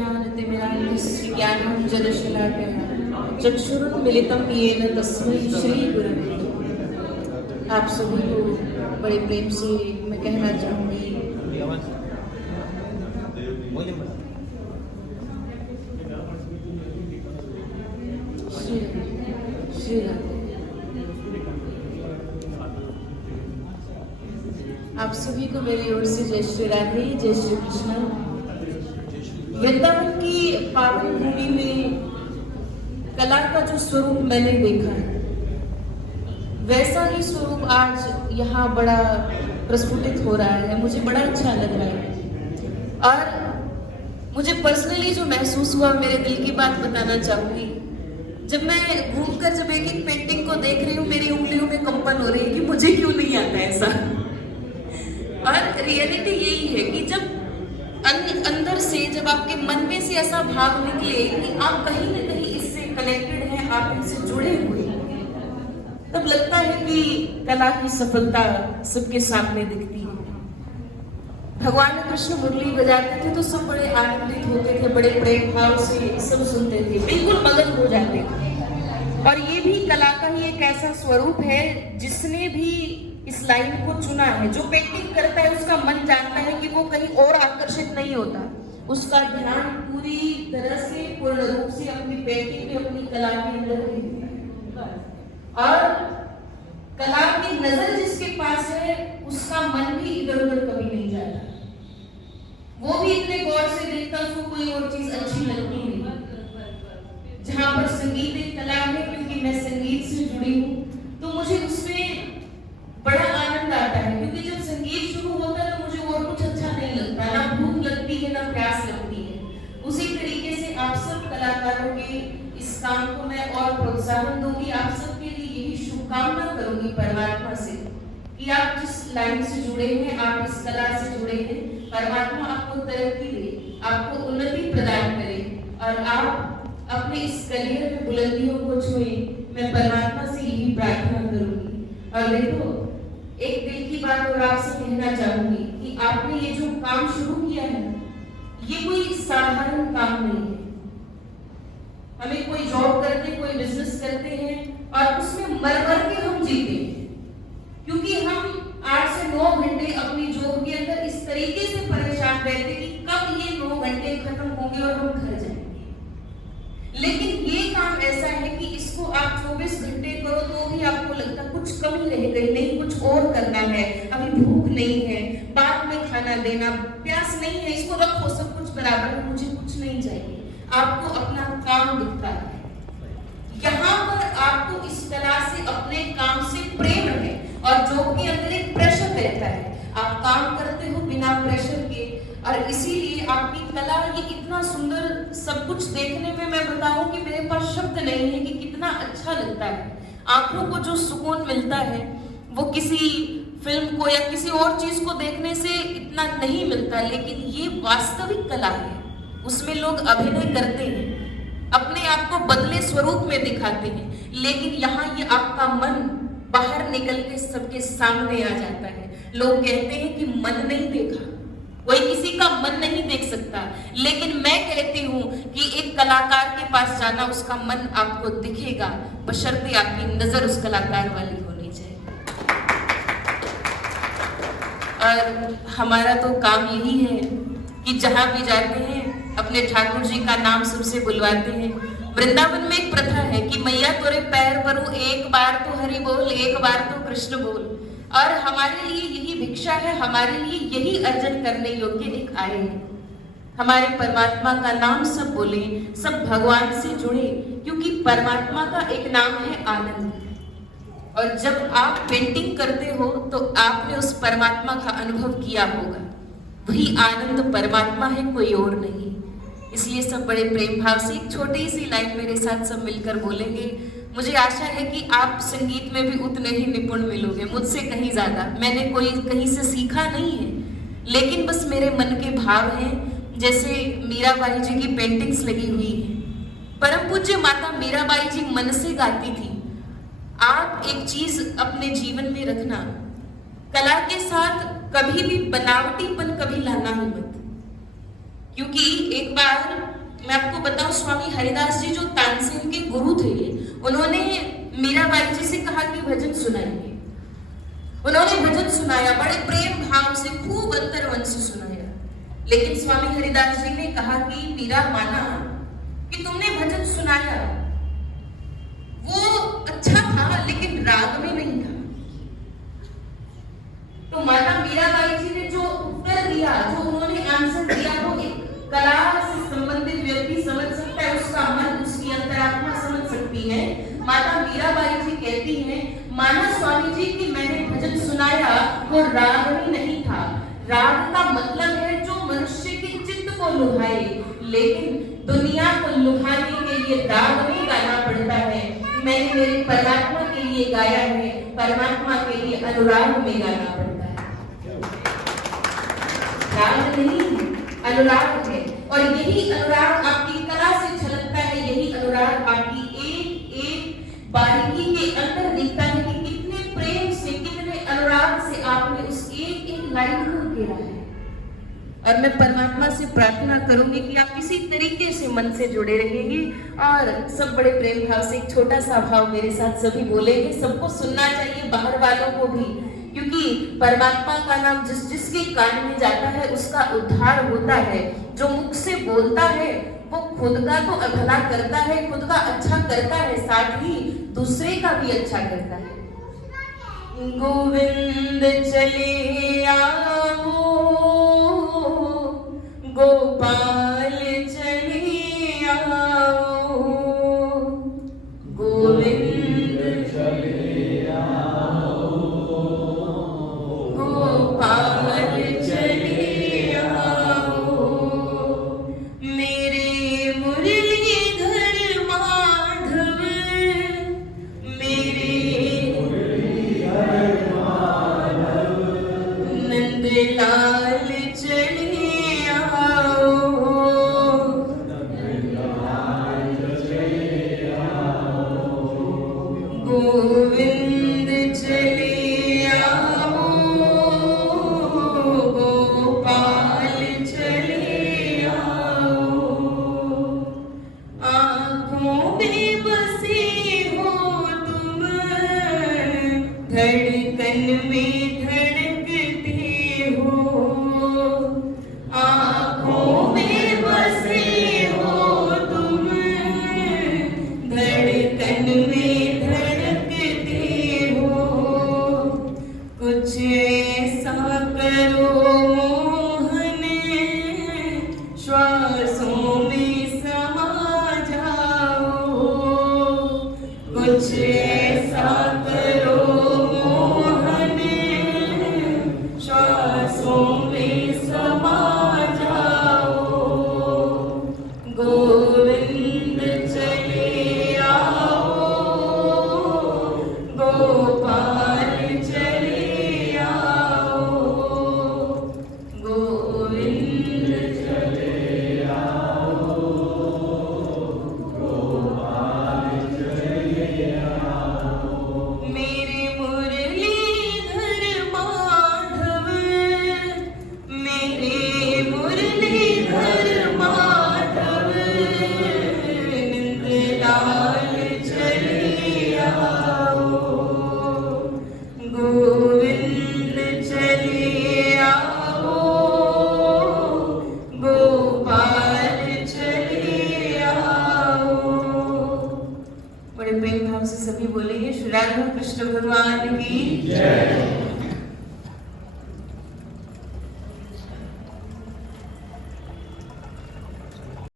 अज्ञानतिमिरान्धस्य ज्ञानाञ्जनशलाकया चक्षुरुन्मिलितं येन तस्मै श्रीगुरवे नमः। आप सभी को बड़े प्रेम से मैं कहना चाहूँगी श्री आप सभी को मेरी ओर से जय श्री राधे, जय श्री कृष्ण। वृंदावन की पावन भूमि में कला का जो स्वरूप मैंने देखा है, वैसा ही स्वरूप आज यहाँ बड़ा प्रस्फुटित हो रहा है। मुझे बड़ा अच्छा लग रहा है और मुझे पर्सनली जो महसूस हुआ, मेरे दिल की बात बताना चाहूंगी। जब मैं घूमकर जब एक एक पेंटिंग को देख रही हूँ, मेरी उंगलियों में कंपन हो रही है कि मुझे क्यों नहीं आता ऐसा। और रियलिटी यही है कि जब अंदर से, जब आपके मन में से ऐसा भाव निकले कि आप कहीं न कहीं इससे कनेक्टेड हैं, आप इनसे जुड़े हुए हैं, तब लगता है कि कला की सफलता सबके सामने दिखती है। भगवान कृष्ण मुरली बजाते थे तो सब बड़े आनंदित होते थे, बड़े प्रेम भाव से सब सुनते थे, बिल्कुल मगन हो जाते थे। और ये भी कला का ही एक ऐसा स्वरूप है, जिसने भी इस लाइन को चुना है, जो पेंटिंग करता है उसका मन जानता है कि वो कहीं और आकर्षित नहीं होता, उसका ध्यान पूरी तरह से पूर्ण रूप से अपनी पेंटिंग में, अपनी कला के अंदर है। और कला की नजर जिसके पास है, उसका मन भी इधर उधर कभी नहीं जाता, वो भी इतने गौर से देखता, उसको कोई और चीज अच्छी लगती नहीं। जहां पर संगीत एक कला है, क्योंकि मैं संगीत से जुड़ी हूँ, तो मुझे उसमें बड़ा आनंद आता है। क्योंकि जब संगीत शुरू होता है तो मुझे और कुछ अच्छा नहीं लगता, ना भूख लगती है, ना प्यास लगती है। उसी तरीके से आप सब कलाकारों के इस काम को मैं और प्रोत्साहन दूंगी, आप सबके लिए यही शुभकामना करूंगी परमात्मा से कि आप जिस लाइन से जुड़े हैं, आप इस कला से जुड़े हैं, परमात्मा आपको तरक्की दे, आपको उन्नति प्रदान करे और आप अपने इस करियर में बुलंदियों को छुए। मैं परमात्मा से यही प्रार्थना करूंगी। और देखो, एक दिल की बात और आपसे कहना चाहूंगी कि आपने ये जो काम शुरू किया है, ये कोई साधारण काम नहीं है। हमें कोई जॉब करते, कोई बिजनेस करते हैं और उसमें मर मर के हम जीते हैं, क्योंकि हम 8 से 9 घंटे अपनी जॉब के अंदर इस तरीके से परेशान रहते कि कब ये 9 घंटे खत्म होंगे और हम घर जाएंगे। लेकिन ये काम ऐसा है कि इसको आप 24 घंटे करो तो भी आपको लगता कुछ कमी रह गई, नहीं कुछ और करना है, अभी भूख नहीं है, बाद में खाना देना, प्यास नहीं है, इसको रखो, सब कुछ बराबर है, मुझे कुछ नहीं चाहिए। आपको अपना काम दिखता है। यहाँ पर आपको इस कला से, अपने काम से प्रेम है और जॉब के अंदर एक प्रेशर रहता है। आप काम करते हो बिना प्रेशर के, और इसीलिए आपकी कला ये इतना सुंदर, सब कुछ देखने में मैं बताऊं कि मेरे पास शब्द नहीं है कि कितना अच्छा लगता है। आंखों को जो सुकून मिलता है वो किसी फिल्म को या किसी और चीज को देखने से इतना नहीं मिलता। लेकिन ये वास्तविक कला है, उसमें लोग अभिनय करते हैं, अपने आप को बदले स्वरूप में दिखाते हैं, लेकिन यहाँ ये आपका मन बाहर निकल के सबके सामने आ जाता है। लोग कहते हैं कि मन नहीं देखा, कोई किसी का मन नहीं देख सकता, लेकिन मैं कहती हूँ कि एक कलाकार के पास जाना, उसका मन आपको दिखेगा, बशर्ते आपकी नजर उस कलाकार वाली होनी चाहिए। और हमारा तो काम यही है कि जहां भी जाते हैं अपने ठाकुर जी का नाम सबसे बुलवाते हैं। वृंदावन में एक प्रथा है कि मैया तोरे पैर परूं, एक बार तो हरि बोल, एक बार तो कृष्ण बोल। और हमारे लिए यही भिक्षा है, हमारे लिए यही अर्जन करने योग्य एक आय है। हमारे परमात्मा का नाम सब बोले, सब भगवान से जुड़े, क्योंकि परमात्मा का एक नाम है आनंद। और जब आप पेंटिंग करते हो तो आपने उस परमात्मा का अनुभव किया होगा, वही आनंद परमात्मा है, कोई और नहीं। इसलिए सब बड़े प्रेम भाव से एक छोटी सी लाइन मेरे साथ सब मिलकर बोलेंगे। मुझे आशा है कि आप संगीत में भी उतने ही निपुण मिलोगे, मुझसे कहीं ज्यादा। मैंने कोई कहीं से सीखा नहीं है, लेकिन बस मेरे मन के भाव हैं। जैसे मीराबाई जी की पेंटिंग्स लगी हुई है, परम पूज्य माता मीराबाई जी मन से गाती थी। आप एक चीज अपने जीवन में रखना, कला के साथ कभी भी बनावटीपन कभी लाना ही मत। क्योंकि एक बार मैं आपको बताऊं, स्वामी हरिदास जी जो तानसेन के गुरु थे, उन्होंने मीराबाई जी से कहा कि भजन सुनाइए। उन्होंने भजन सुनाया, बड़े प्रेम भाव से खूब अंतर्मन से सुनाया। लेकिन स्वामी हरिदास जी ने कहा कि मीरा माना कि तुमने भजन सुनाया, वो अच्छा था लेकिन राग में नहीं था। तो माता मीराबाई जी ने जो उत्तर दिया, जो उन्होंने आंसर दिया, वो एक कला से संबंधित व्यक्ति समझ सकता है, उसका मन, उसकी अंतरात्मा समझ सकती है। माता मीराबाई जी कहती हैं, माना स्वामी जी कि मैंने भजन सुनाया, वो राग में नहीं था। राग का मतलब है जो मनुष्य के चित्त को लुभाए, लेकिन दुनिया को लुभाने के लिए राग में गाना पड़ता है। मैंने मेरे परमात्मा के लिए गाया है, परमात्मा के लिए अनुराग में गाना पड़ता है। राग नहीं, अनुराग है। और यही अनुराग आपकी कला से छलकता है, यही अनुराग आपकी एक एक बारीकी के अंदर दिखता है कि कितने प्रेम से, कितने अनुराग से आपने उस एक एक लाइन को घेरा है। और मैं परमात्मा से प्रार्थना करूंगी कि आप किसी तरीके से मन से जुड़े रहेंगे और सब बड़े प्रेम भाव से एक छोटा सा भाव मेरे साथ सभी बोलेंगे। सबको सुनना चाहिए, बाहर वालों को भी, क्योंकि परमात्मा का नाम जिस जिसके कान में जाता है उसका उद्धार होता है। जो मुख से बोलता है वो खुद का तो भला करता है, खुद का अच्छा करता है, साथ ही दूसरे का भी अच्छा करता है। गोविंद चले आओ, गोपाल चले आओ, गोविंद चले आओ, गोपाल चले आओ, मेरे मुरलीधर माधव, मेरे मुरलीधर माधव, नंदलाल चले गोविंद चले आओ, गोपाल चले आओ, आँखों में बसे हो तुम, धड़कन में धड़कते हो, आँखों में बसे हो तुम, धड़कन में कुछ ऐसा करो मोहन, श्वासों में समा जाओ, कुछ ऐसा करो मोहन, श्वासों में समा जाओ, गोविंद चले आओ, गोपाल गोविंद चले आओ, गोपाल चले आओ। बड़े प्रेम भाव से सभी बोलेंगे, श्री राधा कृष्ण भगवान की जय।